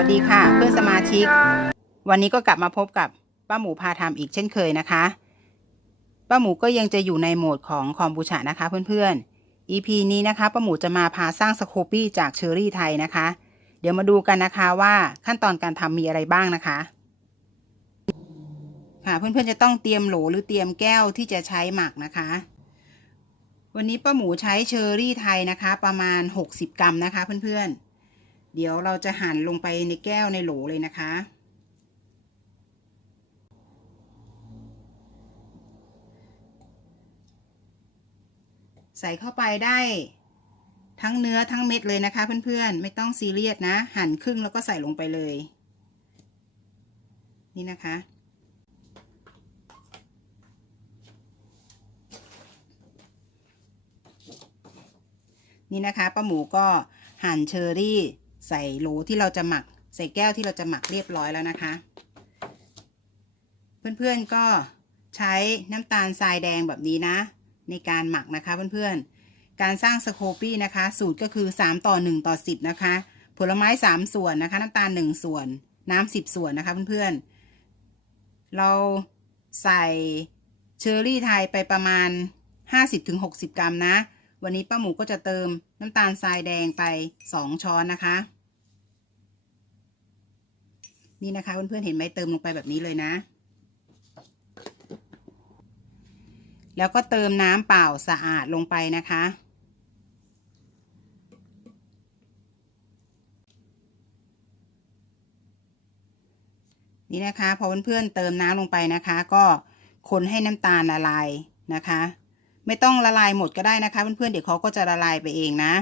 วัสดีค่ะ เพื่อนสมาชิก วันนี้ก็กลับมาพบกับป้าหมูพาทำอีกเช่นเคยนะคะ ป้าหมูก็ยังจะอยู่ในโหมดของคอมบูชานะคะเพื่อนๆ EP นี้นะคะป้าหมูจะมาพาสร้างสโคปี้จากเชอรี่ไทยนะคะ เดี๋ยวมาดูกันนะคะว่าขั้นตอนการทำมีอะไรบ้างนะคะ ค่ะเพื่อนๆจะต้องเตรียมโหลหรือเตรียมแก้วที่จะใช้หมักนะคะ วันนี้ป้าหมูใช้เชอรี่ไทยนะคะ ประมาณ 60 กรัมนะคะเพื่อนๆ เดี๋ยวเราจะหั่นลงไปในแก้วในโหลเลยนะคะ ใส่เข้าไปได้ทั้งเนื้อทั้งเม็ดเลยนะคะ เพื่อนๆ ไม่ต้องซีเรียสนะ หั่นครึ่งแล้วก็ใส่ลงไปเลย นี่นะคะ นี่นะคะป้าหมูก็หั่นเชอรี่ ใส่โหลที่เราจะหมัก ใส่แก้วที่เราจะหมักเรียบร้อยแล้วนะคะ เพื่อนๆก็ใช้น้ำตาลทรายแดงแบบนี้นะ ในการหมักนะคะเพื่อนๆ การสร้างสโคปี้นะคะ สูตรก็คือ 3 ต่อ 1 ต่อ 10 นะคะ ผลไม้ 3 ส่วนนะคะ น้ำตาล 1 ส่วน น้ำ10 ส่วนนะคะเพื่อนๆ เราใส่เชอร์รี่ไทยไปประมาณ 50-60 กรัมนะ วันนี้ป้าหมูก็จะเติมน้ำตาลทรายแดงไป 2 ช้อนนะคะ นี่นะคะเพื่อนๆเห็นไหมเติมลงไปแบบนี้เลยนะ แล้วก็เติมน้ำเปล่าสะอาดลงไปนะคะ นี่นะคะพอเพื่อนๆเติมน้ำลงไปนะคะ ก็คนให้น้ำตาลละลายนะคะ ไม่ต้องละลายหมดก็ได้นะคะ เพื่อนๆเดี๋ยวเขาก็จะละลายไปเองนะ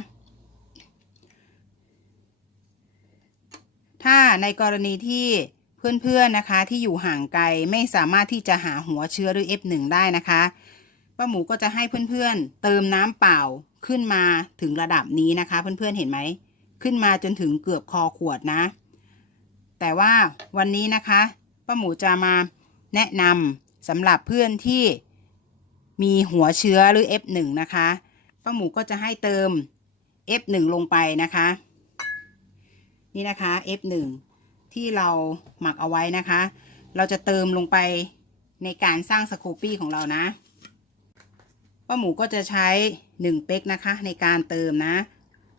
ถ้าในกรณีที่เพื่อนๆนะคะที่อยู่ห่างไกลไม่สามารถที่จะหาหัวเชื้อหรือ F1 ได้นะคะป้าหมูก็จะให้เพื่อนๆเติมน้ำเปล่าขึ้นมาถึงระดับนี้นะคะ เพื่อนๆเห็นไหมขึ้นมาจนถึงเกือบคอขวดนะ แต่ว่าวันนี้นะคะป้าหมูจะมาแนะนำสำหรับเพื่อนที่มีหัวเชื้อหรือ F1 นะคะป้าหมูก็จะให้เติม F1 ลงไปนะคะ นี่นะคะ F1 ที่เราหมักเอาไว้นะคะ เราจะเติมลงไปในการสร้างสโคปี้ของเรานะป้าหมูก็จะใช้หนึ่งเป๊กนะคะ ในการเติมนะ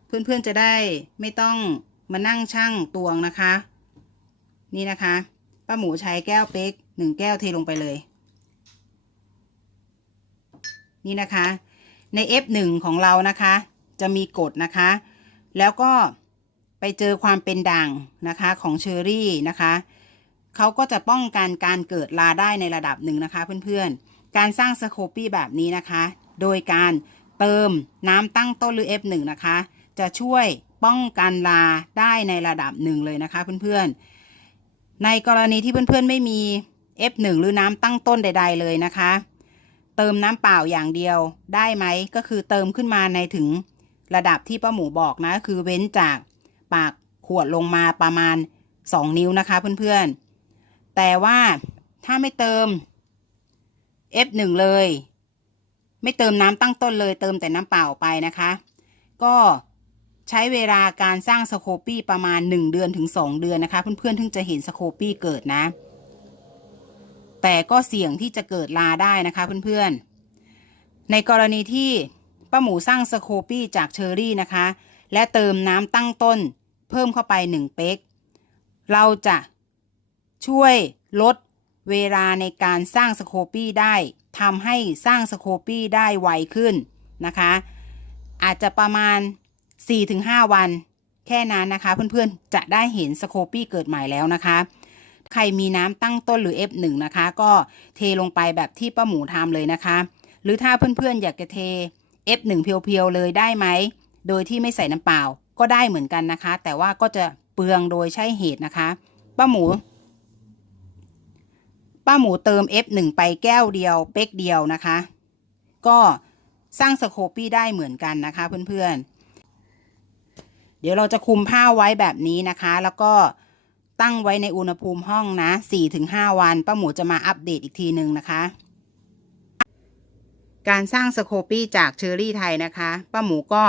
เพื่อนๆจะได้ไม่ต้องมานั่งชั่งตวงนะคะ นี่นะคะป้าหมูใช้แก้วเป๊กหนึ่งแก้วเทลงไปเลย นี่นะคะ ใน F1 ของเรานะคะ จะมีกฎนะคะ แล้วก็ เจอความเป็นด่างนะคะของเชอรี่นะคะเขาก็จะป้องกันการเกิดลาได้ในระดับหนึ่งนะคะเพื่อนๆ การสร้างสโคปี้แบบนี้นะคะ โดยการเติมน้ำตั้งต้นหรือ F1 นะคะ จะช่วยป้องกันลาได้ในระดับหนึ่งเลยนะคะเพื่อนๆ ในกรณีที่เพื่อนๆไม่มี F1 หรือน้ำตั้งต้นใด ๆเลยนะคะ เติมน้ำเปล่าอย่างเดียวได้ไหมก็คือเติมขึ้นมาในถึงระดับที่ป้าหมูบอกนะ คือเว้นจาก ปากขวดลงมาประมาณ 2 นิ้วนะคะเพื่อนๆ แต่ว่าถ้าไม่เติม F1 เลย ไม่เติมน้ำตั้งต้นเลย เติมแต่น้ำเปล่าไปนะคะ ก็ใช้เวลาการสร้างสโคปี้ประมาณ 1 เดือนถึง 2 เดือนนะคะ เพื่อนๆถึงจะเห็นสโคปี้เกิดนะ แต่ก็เสี่ยงที่จะเกิดลาได้นะคะเพื่อนๆ ในกรณีที่ป้าหมูสร้างสโคปี้จากเชอรี่นะคะ และเติมน้ำตั้งต้น เพิ่มเข้าไป 1 เป๊ก เราจะช่วยลดเวลาในการสร้างสโคปี้ได้ทำให้สร้างสโคปี้ได้ไวขึ้นนะคะ อาจจะประมาณ 4-5 วัน แค่นั้นนะคะ เพื่อนๆจะได้เห็นสโคปี้เกิดใหม่แล้วนะคะ ใครมีน้ำตั้งต้นหรือ F1 นะคะ ก็เทลงไปแบบที่ป้าหมูทำเลยนะคะ หรือถ้าเพื่อนๆอยากจะเท F1 เพียวๆเลยได้ไหม โดยที่ไม่ใส่น้ำเปล่าก็ได้เหมือนกันนะคะ แต่ว่าก็จะเปลืองโดยใช่เหตุนะคะ ป้าหมู ป้าหมูเติม F1 ไปแก้วเดียวเป๊กเดียวนะคะ ก็สร้างสโคปี้ได้เหมือนกันนะคะเพื่อนๆ เดี๋ยวเราจะคุมผ้าไว้แบบนี้นะคะ แล้วก็ตั้งไว้ในอุณหภูมิห้องนะ 4-5 วัน ป้าหมูจะมาอัปเดตอีกทีหนึ่งนะคะ การสร้างสโคปี้จากเชอรี่ไทยนะคะ ป้าหมูก็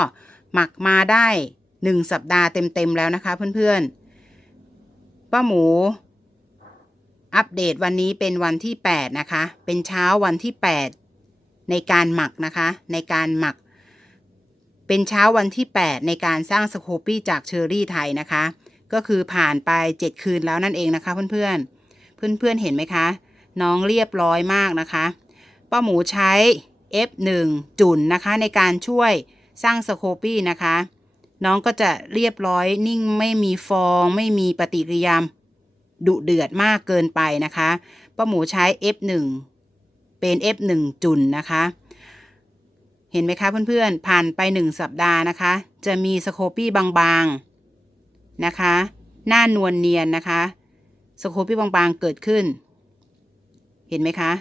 หมักมาได้ 1 สัปดาห์เต็มๆแล้วนะคะเพื่อนๆ ป้าหมู อัปเดตวันนี้เป็นวันที่ 8 นะคะ เป็นเช้าวันที่ 8 ในการหมักนะคะ ในการหมัก เป็นเช้าวันที่ 8 ในการสร้างสโคปี้จากเชอร์รี่ไทยนะคะ ก็คือผ่านไป 7 คืนแล้วนั่นเองนะคะเพื่อนๆ เพื่อนๆเห็นไหมคะ น้องเรียบร้อยมากนะคะ ป้าหมูใช้ F1 จุ่นนะคะในการช่วย สร้างสโคปี้นะคะ น้องก็จะเรียบร้อยนิ่งไม่มีฟอง ไม่มีปฏิกิริยาดุเดือดมากเกินไปนะคะป้าหมูใช้ F1 เป็น F1 จุนนะคะ เห็นไหมคะเพื่อนๆ ผ่านไป 1 สัปดาห์นะคะ จะมีสโคปี้บางๆนะคะ หน้านวลเนียนนะคะ สโคปี้บางๆเกิดขึ้น เห็นไหมคะ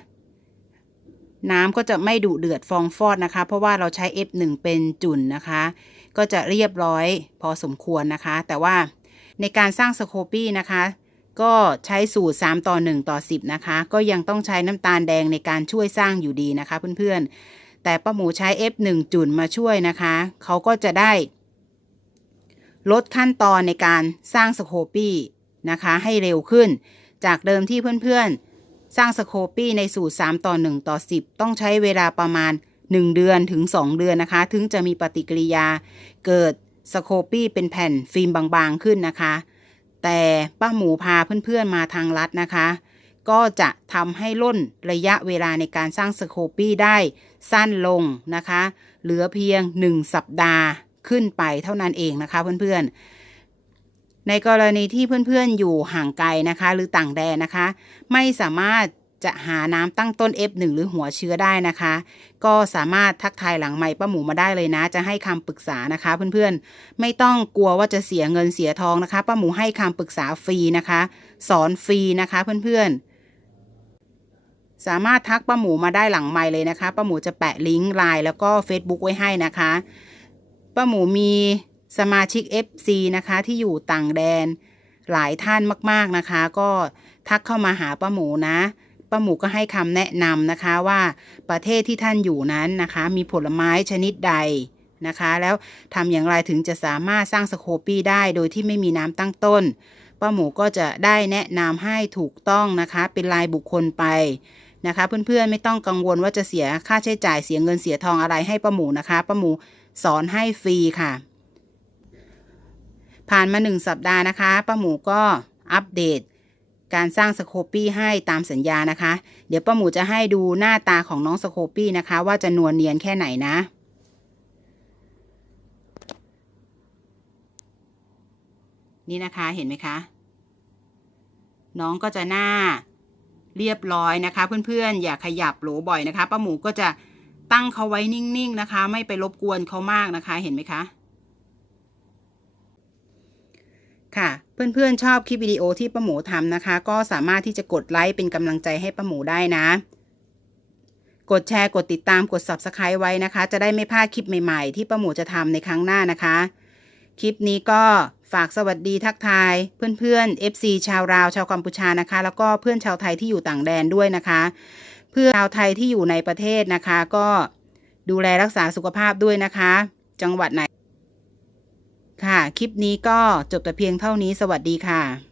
น้ำก็จะไม่ดุเดือดฟองฟอดนะคะ เพราะว่าเราใช้ F1 เป็นจุ่นนะคะ ก็จะเรียบร้อยพอสมควรนะคะ แต่ว่าในการสร้างสโคปี้นะคะ ก็ใช้สูตร 3 ต่อ 1 ต่อ 10 นะคะ ก็ยังต้องใช้น้ำตาลแดงในการช่วยสร้างอยู่ดีนะคะเพื่อนๆ แต่ป้าหมูใช้ F1 จุ่นมาช่วยนะคะ เขาก็จะได้ ลดขั้นตอนในการสร้างสโคปี้นะคะ ให้เร็วขึ้น จากเดิมที่เพื่อนๆ สร้างสโคปี้ในสูตร 3 ต่อ 1 ต่อ 10 ต้องใช้เวลาประมาณ 1 เดือนถึง 2 เดือนนะคะ ถึงจะมีปฏิกิริยาเกิดสโคปี้เป็นแผ่นฟิล์มบางๆขึ้นนะคะ แต่ป้าหมูพาเพื่อนๆมาทางลัดนะคะ ก็จะทำให้ล่นระยะเวลาในการสร้างสโคปี้ได้สั้นลงนะคะ เหลือเพียง 1 สัปดาห์ขึ้นไปเท่านั้นเองนะคะเพื่อนๆ ในกรณีที่เพื่อนๆอยู่ห่างไกลนะคะ หรือต่างแดนนะคะ ไม่สามารถจะหาน้ำตั้งต้น F1 หรือหัวเชื้อได้นะคะ ก็สามารถทักทายหลังไมค์ป้าหมูมาได้เลยนะ จะให้คำปรึกษานะคะ เพื่อนๆ ไม่ต้องกลัวว่าจะเสียเงินเสียทองนะคะ ป้าหมูให้คำปรึกษาฟรีนะคะ สอนฟรีนะคะเพื่อนๆสามารถทักป้าหมูมาได้หลังไมค์เลยนะคะป้าหมูจะแปะลิงก์ไลน์แล้วก็ Facebook ไว้ให้นะคะป้าหมูมี สมาชิก FC นะคะที่อยู่ต่างแดน หลายท่านมากๆนะคะ ก็ทักเข้ามาหาป้าหมูนะป้าหมูก็ให้คำแนะนำนะคะว่าประเทศที่ท่านอยู่นั้นนะคะ มีผลไม้ชนิดใดนะคะ แล้วทำอย่างไรถึงจะสามารถสร้างสโคปี้ได้โดยที่ไม่มีน้ำตั้งต้นป้าหมูก็จะได้แนะนำให้ถูกต้องนะคะ เป็นรายบุคคลไปนะคะ เพื่อนๆไม่ต้องกังวลว่าจะเสียค่าใช้จ่ายเสียเงินเสียทองอะไรให้ป้าหมูนะคะป้าหมูสอนให้ฟรีค่ะ ผ่านมาหนึ่งสัปดาห์นะคะป้าหมูก็อัปเดต การสร้างสโคปี้ให้ตามสัญญานะคะ เดี๋ยวป้าหมูจะให้ดูหน้าตาของน้องสโคปี้นะคะ ว่าจะนวลเนียนแค่ไหนนะ นี่นะคะเห็นไหมคะ น้องก็จะหน้าเรียบร้อยนะคะ เพื่อนๆ อย่าขยับโหลบ่อยนะคะป้าหมูก็จะตั้งเขาไว้นิ่งๆนะคะ ไม่ไปรบกวนเขามากนะคะเห็นไหมคะ ค่ะ เพื่อนๆชอบคลิปวิดีโอที่ป้าหมูทำนะคะ ก็สามารถที่จะกดไลค์เป็นกำลังใจให้ป้าหมูได้นะ กดแชร์กดติดตามกด Subscribe ไว้นะคะ จะได้ไม่พลาดคลิปใหม่ๆ ที่ป้าหมูจะทำในครั้งหน้านะคะ คลิปนี้ก็ฝากสวัสดีทักทาย เพื่อนๆ FC ชาวลาวชาวกัมพูชานะคะ แล้วก็เพื่อนชาวไทยที่อยู่ต่างแดนด้วยนะคะ เพื่อนชาวไทยที่อยู่ในประเทศนะคะ ก็ดูแลรักษาสุขภาพด้วยนะคะ จังหวัดไหน ค่ะ คลิปนี้ก็จบแต่เพียงเท่านี้สวัสดีค่ะ